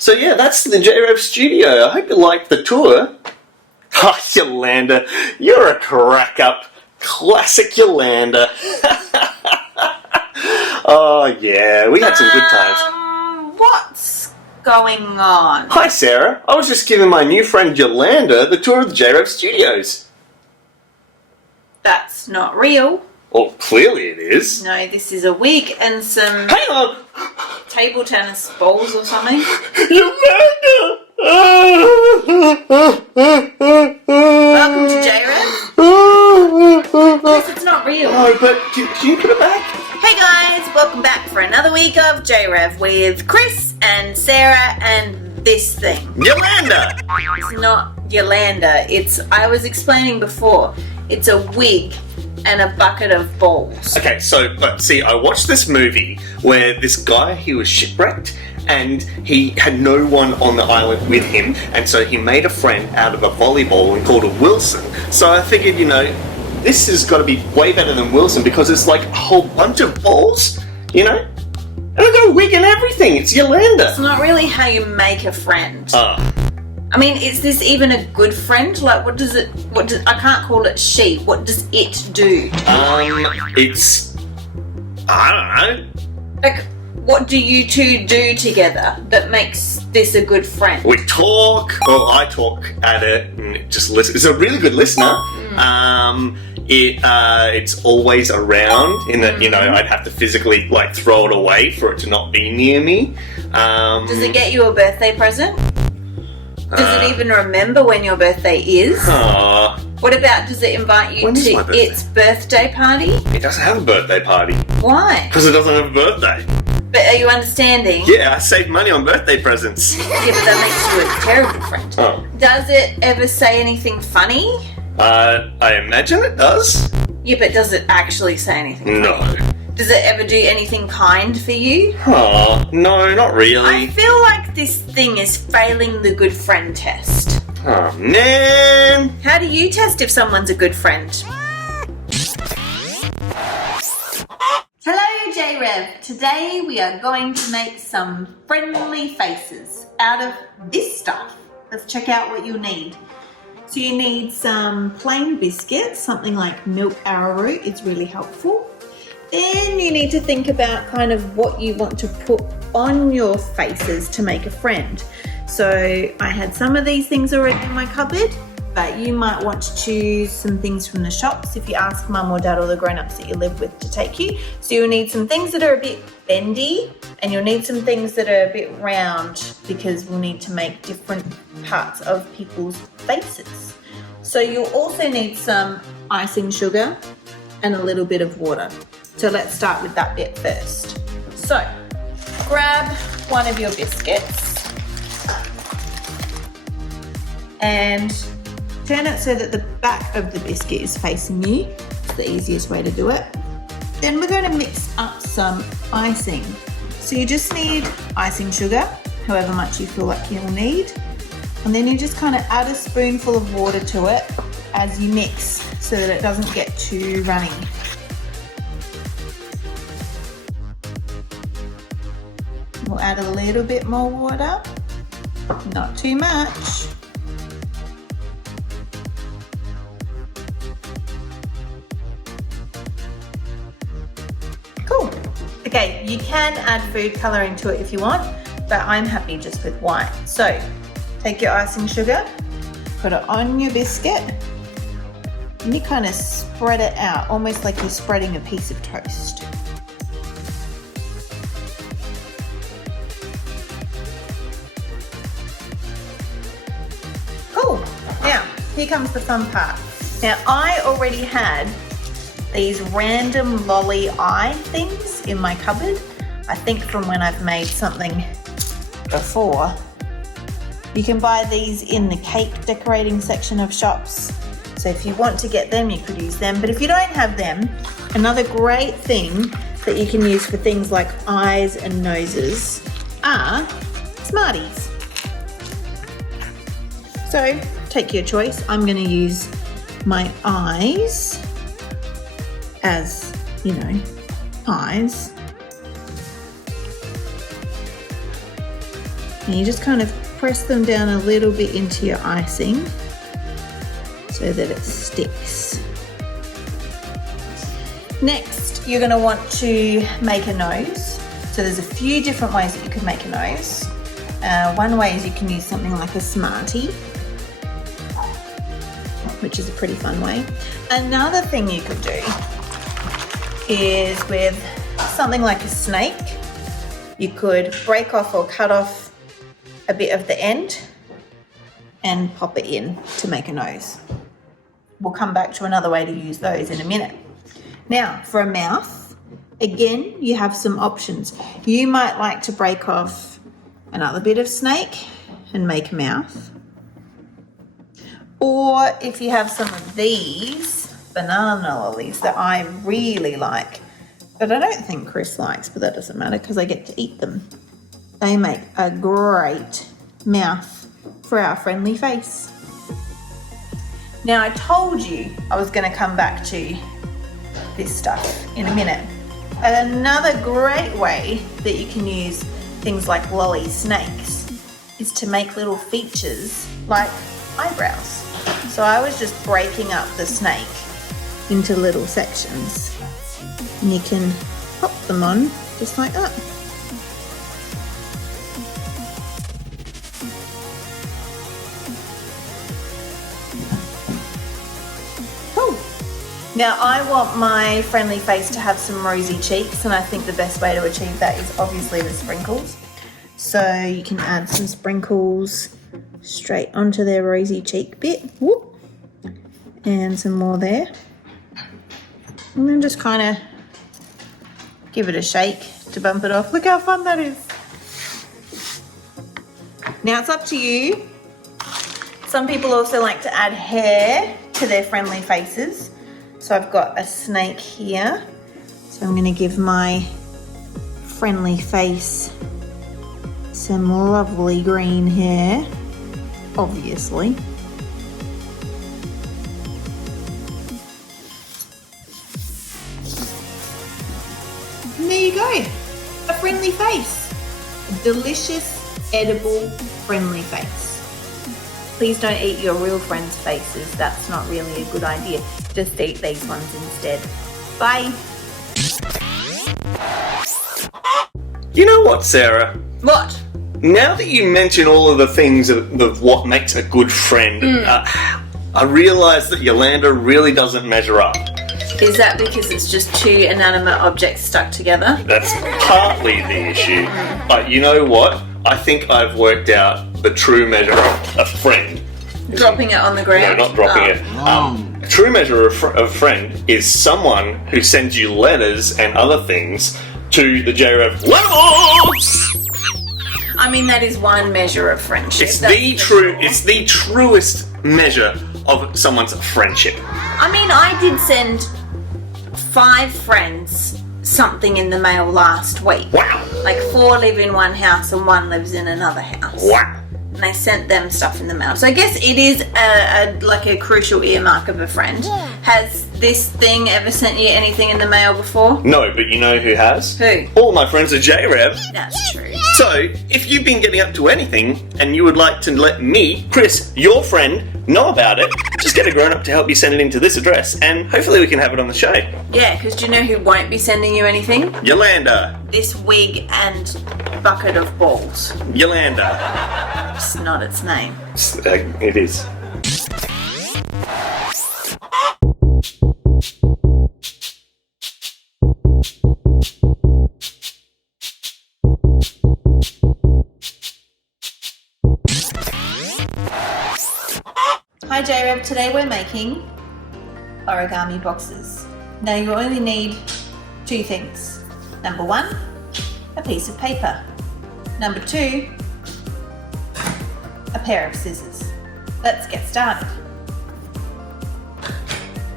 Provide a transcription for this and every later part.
So yeah, that's the JRev studio. I hope you liked the tour. Oh, Yolanda, you're a crack up. Classic Yolanda. Oh yeah, we had some good times. What's going on? Hi Sarah, I was just giving my new friend Yolanda the tour of the JRev studios. That's not real. Well, clearly it is. No, this is a wig and some Hang on! table tennis balls or something. Yolanda! Welcome to JRev. Chris, it's not real. No, but can you put it back? Hey guys, welcome back for another week of JRev with Chris and Sarah and this thing. Yolanda! It's not Yolanda. I was explaining before, it's a wig and a bucket of balls. Okay, but see, I watched this movie where this guy, he was shipwrecked and he had no one on the island with him, and so he made a friend out of a volleyball and called her Wilson. So I figured, this has got to be way better than Wilson because it's like a whole bunch of balls, And I got a wig and everything. It's Yolanda. It's not really how you make a friend. Oh. I mean, is this even a good friend? Like, I can't call it she. What does it do? I don't know. Like, what do you two do together that makes this a good friend? We talk, or I talk at it and just listen. It's a really good listener. It's always around in that, I'd have to physically throw it away for it to not be near me. Does it get you a birthday present? Does it even remember when your birthday is? What about, does it invite you to its birthday party? It doesn't have a birthday party. Why? Because it doesn't have a birthday. But are you understanding? Yeah, I save money on birthday presents. Yeah, but that makes you a terrible friend. Oh. Does it ever say anything funny? I imagine it does. Yeah, but does it actually say anything funny? No. Does it ever do anything kind for you? Oh, no, not really. I feel like this thing is failing the good friend test. Oh, man. How do you test if someone's a good friend? Hello, JRev. Today we are going to make some friendly faces out of this stuff. Let's check out what you'll need. So you need some plain biscuits, something like milk arrowroot is really helpful. Then you need to think about kind of what you want to put on your faces to make a friend. So I had some of these things already in my cupboard, but you might want to choose some things from the shops if you ask mum or dad or the grown-ups that you live with to take you. So you'll need some things that are a bit bendy, and you'll need some things that are a bit round because we'll need to make different parts of people's faces. So you'll also need some icing sugar and a little bit of water. So let's start with that bit first. So grab one of your biscuits and turn it so that the back of the biscuit is facing you. It's the easiest way to do it. Then we're going to mix up some icing. So you just need icing sugar, however much you feel like you'll need. And then you just kind of add a spoonful of water to it as you mix so that it doesn't get too runny. We'll add a little bit more water, not too much. Cool. Okay, you can add food colouring to it if you want, but I'm happy just with white. So take your icing sugar, put it on your biscuit, and you kind of spread it out, almost like you're spreading a piece of toast. Cool. Now, here comes the fun part. Now, I already had these random lolly eye things in my cupboard. I think from when I've made something before. You can buy these in the cake decorating section of shops. So if you want to get them, you could use them. But if you don't have them, another great thing that you can use for things like eyes and noses are Smarties. So take your choice. I'm going to use my eyes as, eyes. And you just kind of press them down a little bit into your icing so that it sticks. Next, you're going to want to make a nose. So there's a few different ways that you could make a nose. One way is you can use something like a Smartie, which is a pretty fun way. Another thing you could do is with something like a snake, you could break off or cut off a bit of the end and pop it in to make a nose. We'll come back to another way to use those in a minute. Now, for a mouth, again, you have some options. You might like to break off another bit of snake and make a mouth. Or if you have some of these banana lollies that I really like, but I don't think Chris likes, but that doesn't matter because I get to eat them. They make a great mouth for our friendly face. Now, I told you I was going to come back to this stuff in a minute. Another great way that you can use things like lolly snakes is to make little features like eyebrows. So I was just breaking up the snake into little sections, and you can pop them on just like that. Now I want my friendly face to have some rosy cheeks, and I think the best way to achieve that is obviously with sprinkles. So you can add some sprinkles straight onto their rosy cheek bit. Whoop. And some more there. And then just kind of give it a shake to bump it off. Look how fun that is. Now it's up to you. Some people also like to add hair to their friendly faces. So I've got a snake here. So I'm going to give my friendly face some lovely green hair, obviously. And there you go, a friendly face. A delicious, edible, friendly face. Please don't eat your real friends' faces. That's not really a good idea. Just eat these ones instead. Bye. You know what, Sarah? What? Now that you mention all of the things of what makes a good friend, I realise that Yolanda really doesn't measure up. Is that because it's just two inanimate objects stuck together? That's partly the issue. But you know what? I think I've worked out the true measure of a friend. Dropping it on the ground? No, not dropping it. A true measure of friend is someone who sends you letters and other things to the JRev levels! I mean, that is one measure of friendship. It's the truest measure of someone's friendship. I mean, I did send 5 friends something in the mail last week. Wow. Like 4 live in one house and 1 lives in another house. Wow. And I sent them stuff in the mail. So I guess it is like a crucial earmark of a friend. Yeah. Has this thing ever sent you anything in the mail before? No, but you know who has? Who? All my friends at JRev. That's true. So, if you've been getting up to anything and you would like to let me, Chris, your friend, know about it, just get a grown-up to help you send it into this address, and hopefully we can have it on the show. Yeah, because do you know who won't be sending you anything? Yolanda. This wig and bucket of balls. Yolanda. It's not its name. It is. Hi JRev, today we're making origami boxes. Now you only need 2 things. Number 1, a piece of paper. Number 2, a pair of scissors. Let's get started.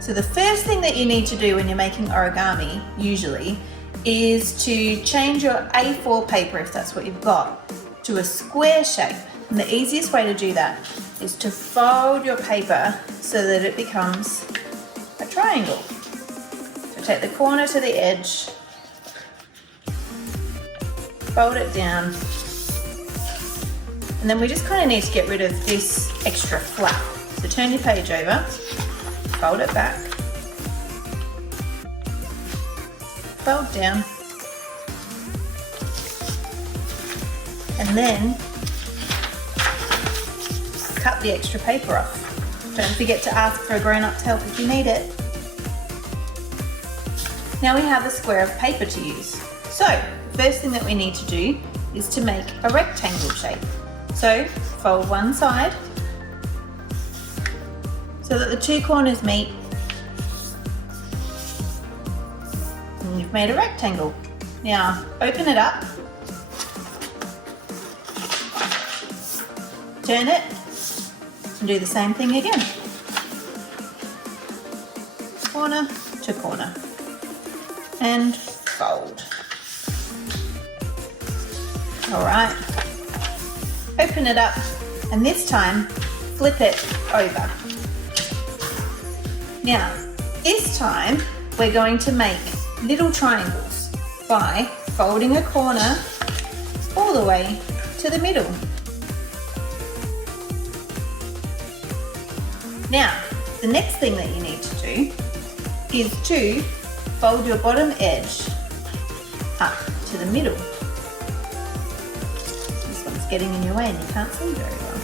So the first thing that you need to do when you're making origami, usually, is to change your A4 paper, if that's what you've got, to a square shape. And the easiest way to do that is to fold your paper so that it becomes a triangle. So take the corner to the edge, fold it down, And then we just kind of need to get rid of this extra flap. So turn your page over, fold it back, fold down, and then cut the extra paper off. Don't forget to ask for a grown-up's help if you need it. Now we have a square of paper to use. So, first thing that we need to do is to make a rectangle shape. So, fold one side so that the two corners meet. And you've made a rectangle. Now, open it up, turn it, and do the same thing again. Corner to corner. And fold. Alright. Open it up, and this time flip it over. Now, this time we're going to make little triangles by folding a corner all the way to the middle. Now, the next thing that you need to do is to fold your bottom edge up to the middle. This one's getting in your way and you can't see very well.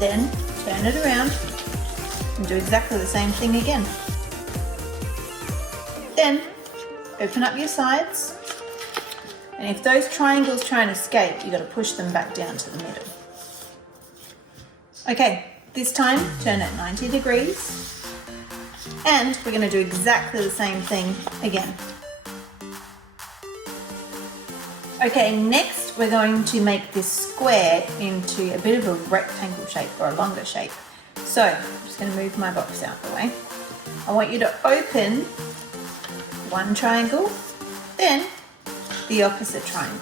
Then turn it around and do exactly the same thing again. Then open up your sides, and if those triangles try and escape, you've got to push them back down to the middle. Okay, this time turn it 90 degrees, and we're going to do exactly the same thing again. Okay, next we're going to make this square into a bit of a rectangle shape or a longer shape. So, I'm just going to move my box out of the way. I want you to open one triangle, then the opposite triangle.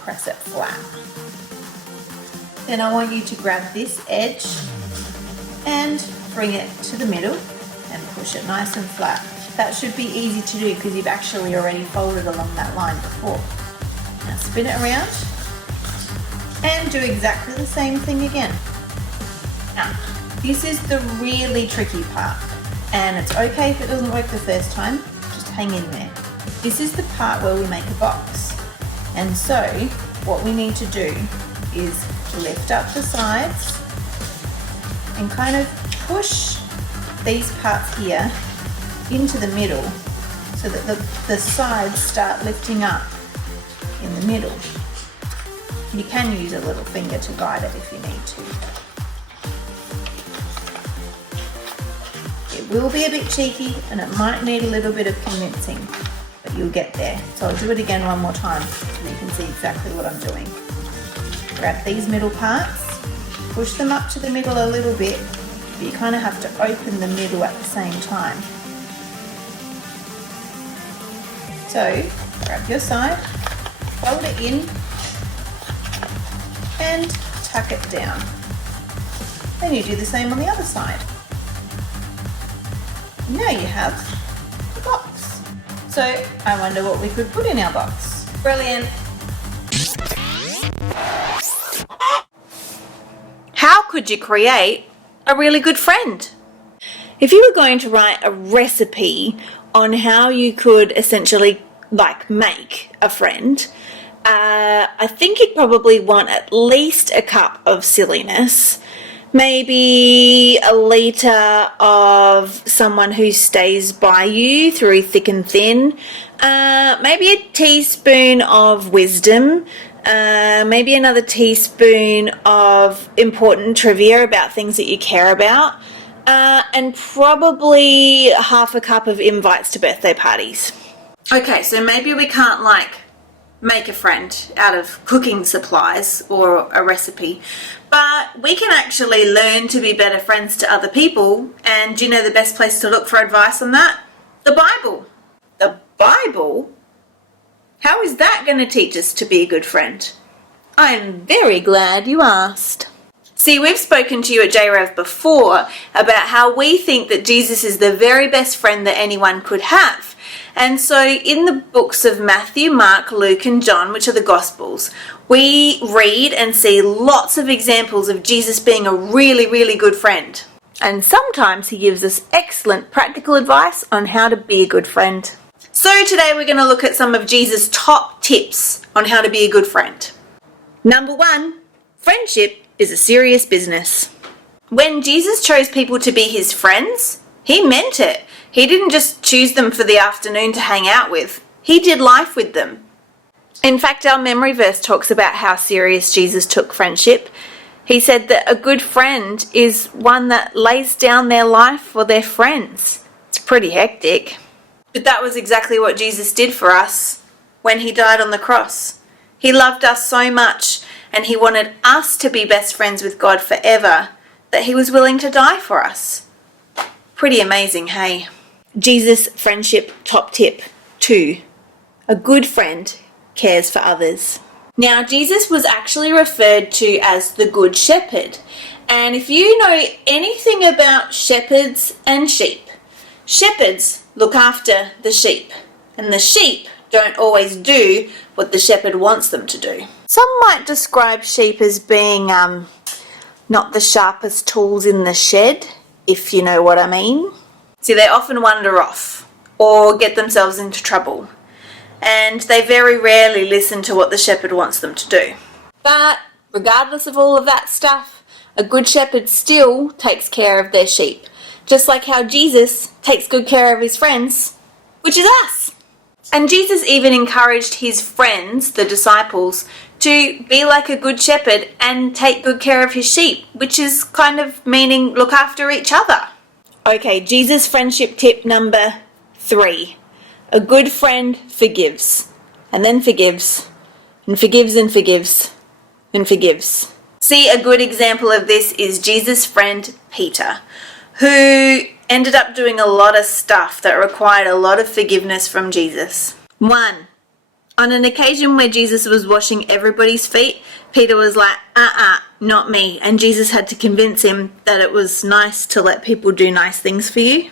Press it flat. Then I want you to grab this edge and bring it to the middle and push it nice and flat. That should be easy to do because you've actually already folded along that line before. Now spin it around and do exactly the same thing again. Now, this is the really tricky part, and it's okay if it doesn't work the first time, just hang in there. This is the part where we make a box. And so, what we need to do is lift up the sides and kind of push these parts here into the middle so that the sides start lifting up in the middle. You can use a little finger to guide it if you need to. It will be a bit cheeky and it might need a little bit of convincing, but you'll get there. So I'll do it again one more time so you can see exactly what I'm doing. Grab these middle parts, push them up to the middle a little bit, but you kind of have to open the middle at the same time. So, grab your side, fold it in, and tuck it down. Then you do the same on the other side. Now you have a box. So, I wonder what we could put in our box. Brilliant. How could you create a really good friend? If you were going to write a recipe on how you could essentially make a friend, I think you'd probably want at least a cup of silliness, maybe a litre of someone who stays by you through thick and thin, maybe a teaspoon of wisdom, maybe another teaspoon of important trivia about things that you care about, and probably half a cup of invites to birthday parties. Okay, so maybe we can't make a friend out of cooking supplies or a recipe, but we can actually learn to be better friends to other people. And do you know the best place to look for advice on that? The Bible. The Bible? How is that going to teach us to be a good friend? I'm very glad you asked. See, we've spoken to you at JRev before about how we think that Jesus is the very best friend that anyone could have. And so in the books of Matthew, Mark, Luke and John, which are the Gospels, we read and see lots of examples of Jesus being a really, really good friend. And sometimes he gives us excellent practical advice on how to be a good friend. So today we're going to look at some of Jesus' top tips on how to be a good friend. Number 1, friendship is a serious business. When Jesus chose people to be his friends, he meant it. He didn't just choose them for the afternoon to hang out with. He did life with them. In fact, our memory verse talks about how serious Jesus took friendship. He said that a good friend is one that lays down their life for their friends. It's pretty hectic. But that was exactly what Jesus did for us when he died on the cross. He loved us so much, and he wanted us to be best friends with God forever, that he was willing to die for us. Pretty amazing, hey? Jesus' friendship top tip 2. A good friend cares for others. Now, Jesus was actually referred to as the Good Shepherd. And if you know anything about shepherds and sheep, shepherds look after the sheep, and the sheep don't always do what the shepherd wants them to do. Some might describe sheep as being not the sharpest tools in the shed, if you know what I mean. See, they often wander off or get themselves into trouble, and they very rarely listen to what the shepherd wants them to do. But regardless of all of that stuff, a good shepherd still takes care of their sheep, just like how Jesus takes good care of his friends, which is us. And Jesus even encouraged his friends, the disciples, to be like a good shepherd and take good care of his sheep, which is kind of meaning look after each other. Okay, Jesus' friendship tip number 3. A good friend forgives, and then forgives, and forgives and forgives, and forgives. See, a good example of this is Jesus' friend Peter, who ended up doing a lot of stuff that required a lot of forgiveness from Jesus. 1. On an occasion where Jesus was washing everybody's feet, Peter was like, not me. And Jesus had to convince him that it was nice to let people do nice things for you.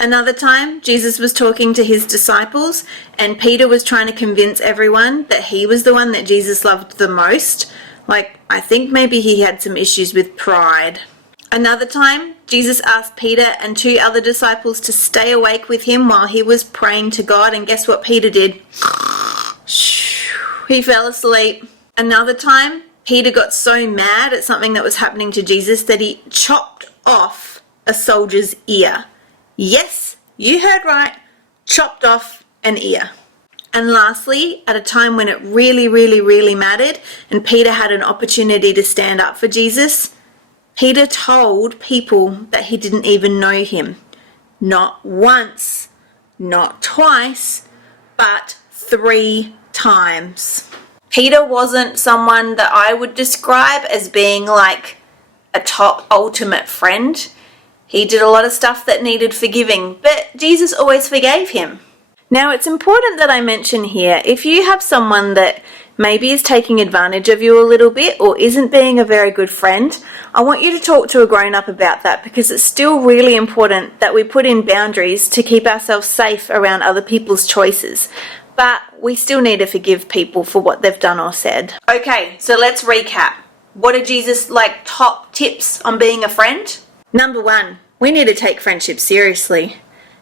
Another time, Jesus was talking to his disciples, and Peter was trying to convince everyone that he was the one that Jesus loved the most. Like, I think maybe he had some issues with pride. Another time, Jesus asked Peter and 2 other disciples to stay awake with him while he was praying to God, and guess what Peter did? He fell asleep. Another time, Peter got so mad at something that was happening to Jesus that he chopped off a soldier's ear. Yes, you heard right, chopped off an ear. And lastly, at a time when it really, really, really mattered, and Peter had an opportunity to stand up for Jesus, Peter told people that he didn't even know him. Not once, not twice, but 3 times. Peter wasn't someone that I would describe as being like a top ultimate friend. He did a lot of stuff that needed forgiving, but Jesus always forgave him. Now, it's important that I mention here, if you have someone that maybe is taking advantage of you a little bit or isn't being a very good friend, I want you to talk to a grown-up about that, because it's still really important that we put in boundaries to keep ourselves safe around other people's choices. But we still need to forgive people for what they've done or said. Okay, so let's recap. What are Jesus' top tips on being a friend? Number 1, we need to take friendship seriously.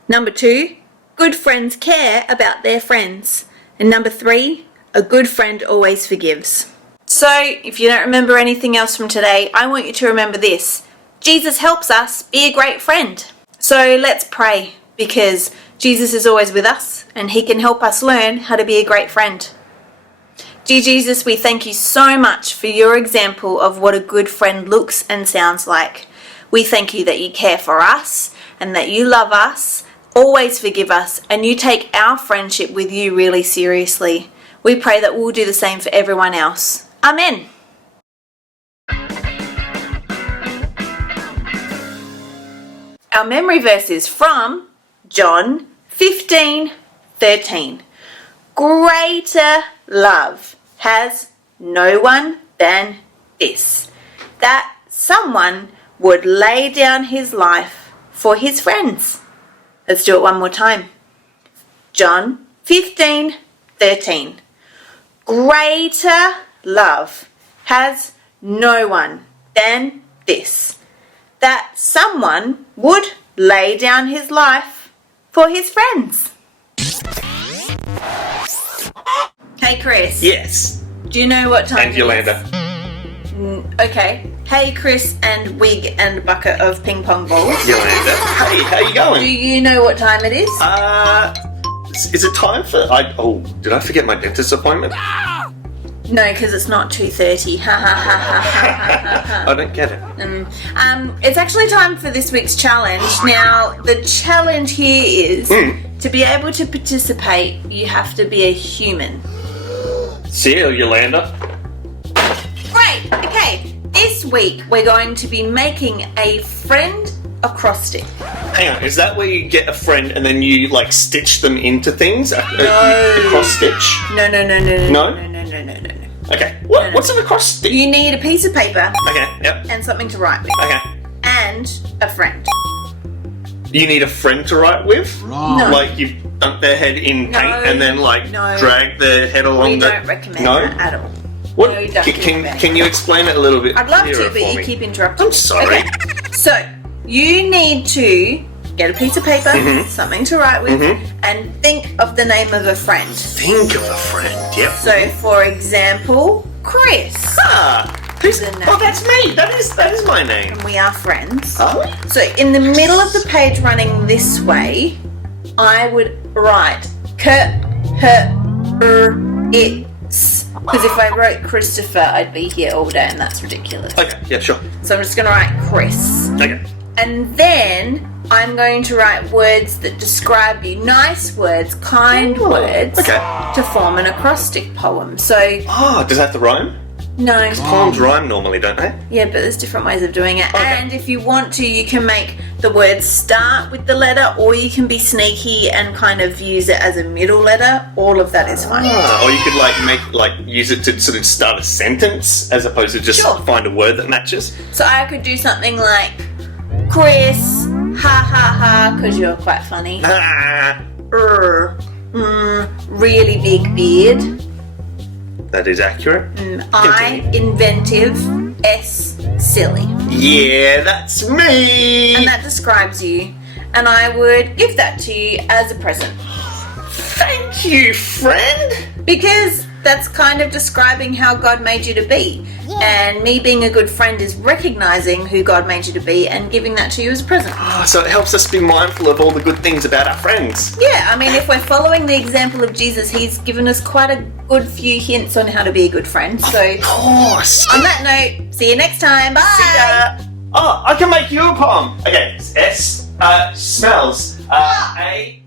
Number 2, good friends care about their friends. And number 3, a good friend always forgives. So, if you don't remember anything else from today, I want you to remember this. Jesus helps us be a great friend. So let's pray, because Jesus is always with us and he can help us learn how to be a great friend. Dear Jesus, we thank you so much for your example of what a good friend looks and sounds like. We thank you that you care for us and that you love us, always forgive us, and you take our friendship with you really seriously. We pray that we'll do the same for everyone else. Amen. Our memory verse is from John 15:13. Greater love has no one than this, that someone would lay down his life for his friends. Let's do it one more time. John 15:13. Greater love has no one than this, that someone would lay down his life for his friends. Hey Chris. Yes. Do you know what time And it Yolanda. is? Okay. Hey Chris and wig and bucket of ping pong balls. Yolanda. Hey, how you Do going? you know what time it is? Is it time for... did I forget my dentist appointment? No, because it's not 2:30. Ha ha ha ha ha ha. I don't get it. It's actually time for this week's challenge. Now, the challenge here is to be able to participate, you have to be a human. See you, Yolanda. Great. Okay. This week we're going to be making a friend acrostic. Hang on, is that where you get a friend and then you like stitch them into things? No. A cross stitch? No. No? No. Okay. What's an acrostic? You need a piece of paper Okay. Yep. and something to write with, Okay. and a friend. You need a friend to write with? No. Like you dunk their head in paint and then like No. drag their head along We the... don't recommend No? that at all. What? No, don't do Can you explain it a little bit I'd love clearer to, but for you me? keep interrupting. I'm sorry. Okay. So, you need to get a piece of paper, something to write with, and think of the name of a friend. Think of a friend, yep. So, for example, Chris. Who's... The name. Oh, that's me. That is my name. And we are friends. Are we? So, in the middle of the page running this way, I would write it's. Because if I wrote Christopher, I'd be here all day, and that's ridiculous. Okay, yeah, sure. So I'm just going to write Chris. Okay. And then I'm going to write words that describe you. Nice words, kind words. Okay. To form an acrostic poem. So, Oh, does that have to rhyme? no. Poems rhyme normally, don't they? Yeah, but there's different ways of doing it. Okay. And if you want to, you can make the word start with the letter, or you can be sneaky and kind of use it as a middle letter. All of that is fine. Or you could use it to sort of start a sentence as opposed to just Sure. find a word that matches. So I could do something like, Chris, ha ha ha, because you're quite funny. Ah, Really big beard. that is accurate. I, inventive. S, silly. Yeah, that's me. And that describes you. And I would give that to you as a present. Thank you, friend. Because that's kind of describing how God made you to be. And me being a good friend is recognizing who God made you to be and giving that to you as a present. Oh, so it helps us be mindful of all the good things about our friends. Yeah, I mean, if we're following the example of Jesus, he's given us quite a good few hints on how to be a good friend. So, Of course. on that note, see you next time. Bye. See ya. Oh, I can make you a poem. Okay, S, smells. A,